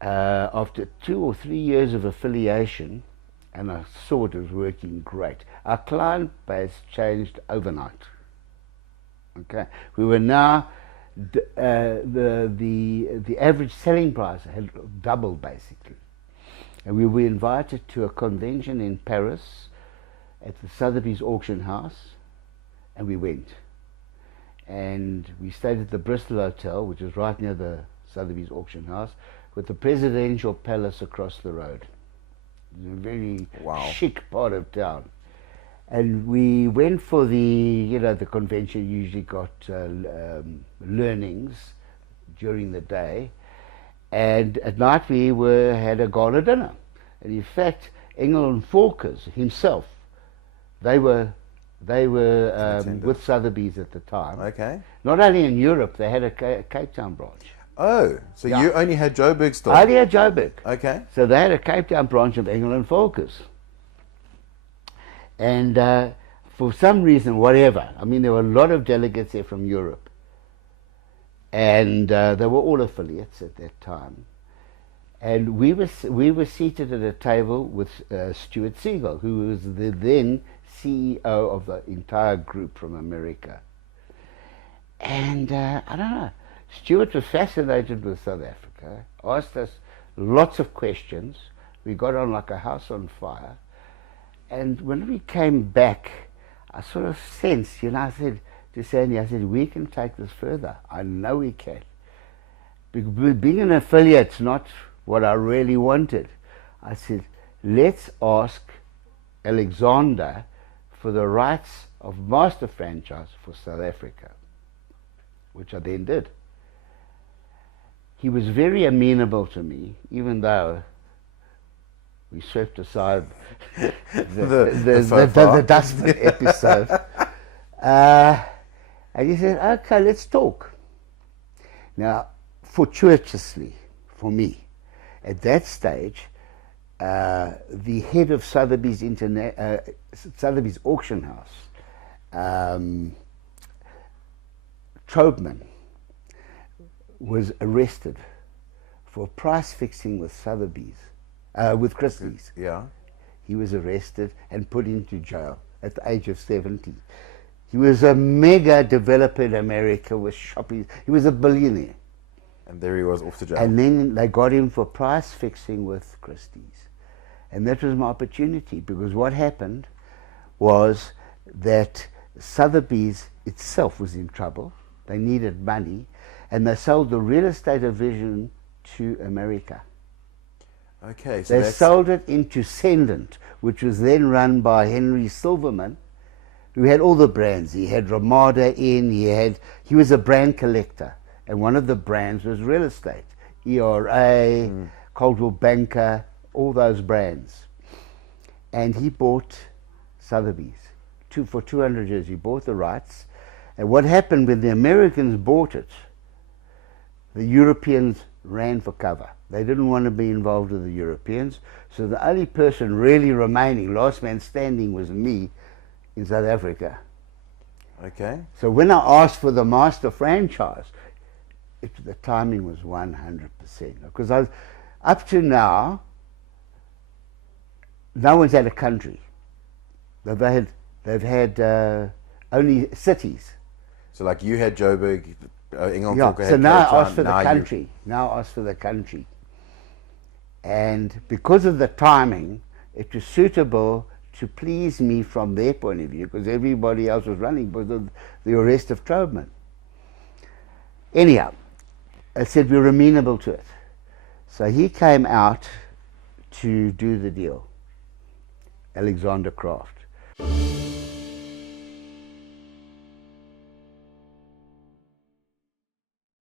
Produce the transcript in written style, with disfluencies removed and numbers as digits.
after 2 or 3 years of affiliation, and I saw it was working great, our client base changed overnight. Okay, we were now the average selling price had doubled basically, and we were invited to a convention in Paris at the Sotheby's auction house, and we went, and we stayed at the Bristol Hotel, which is right near the Sotheby's auction house, with the presidential palace across the road. It was a very chic part of town. And we went for the convention usually got learnings during the day, and at night we had a gala dinner. And in fact, Engel and Volkers himself, they were with Sotheby's at the time. Okay. Not only in Europe, they had a Cape Town branch. Oh, so you only had Joburg store? I only had Joburg. Okay. So they had a Cape Town branch of Engel and Volkers. And for some reason, whatever, I mean, there were a lot of delegates there from Europe. And they were all affiliates at that time. And we were seated at a table with Stuart Siegel, who was the then CEO of the entire group from America. And I don't know, Stuart was fascinated with South Africa, asked us lots of questions. We got on like a house on fire. And when we came back, I sort of sensed, I said to Sandy, I said, we can take this further. I know we can. Being an affiliate's not what I really wanted. I said, let's ask Alexander for the rights of master franchise for South Africa, which I then did. He was very amenable to me, even though we swept aside the dustbin episode. And he said, okay, let's talk. Now, fortuitously for me, at that stage, the head of Sotheby's auction house, Troubman, was arrested for price fixing with Sotheby's, with Christie's. Yeah. He was arrested and put into jail at the age of 70. He was a mega developer in America with shopping. He was a billionaire. And there he was, off to jail. And then they got him for price fixing with Christie's. And that was my opportunity, because what happened was that Sotheby's itself was in trouble. They needed money, and they sold the real estate division to America. Okay, so they sold it into Sendant, which was then run by Henry Silverman, who had all the brands. He had Ramada Inn, he was a brand collector, and one of the brands was real estate. ERA, Coldwell Banker, all those brands. And he bought Sotheby's for 200 years. He bought the rights. And what happened when the Americans bought it, the Europeans ran for cover. They didn't want to be involved with the Europeans. So the only person really remaining, last man standing, was me in South Africa. Okay. So when I asked for the master franchise, the timing was 100%. Because up to now, no one's had a country. They've had only cities. So like you had Joburg, Engel yeah. had So now Cape I asked for Town, the country. Now I asked for the country. And because of the timing, it was suitable to please me from their point of view, because everybody else was running because of the arrest of Troubman. Anyhow, I said we were amenable to it. So he came out to do the deal, Alexander Kraft.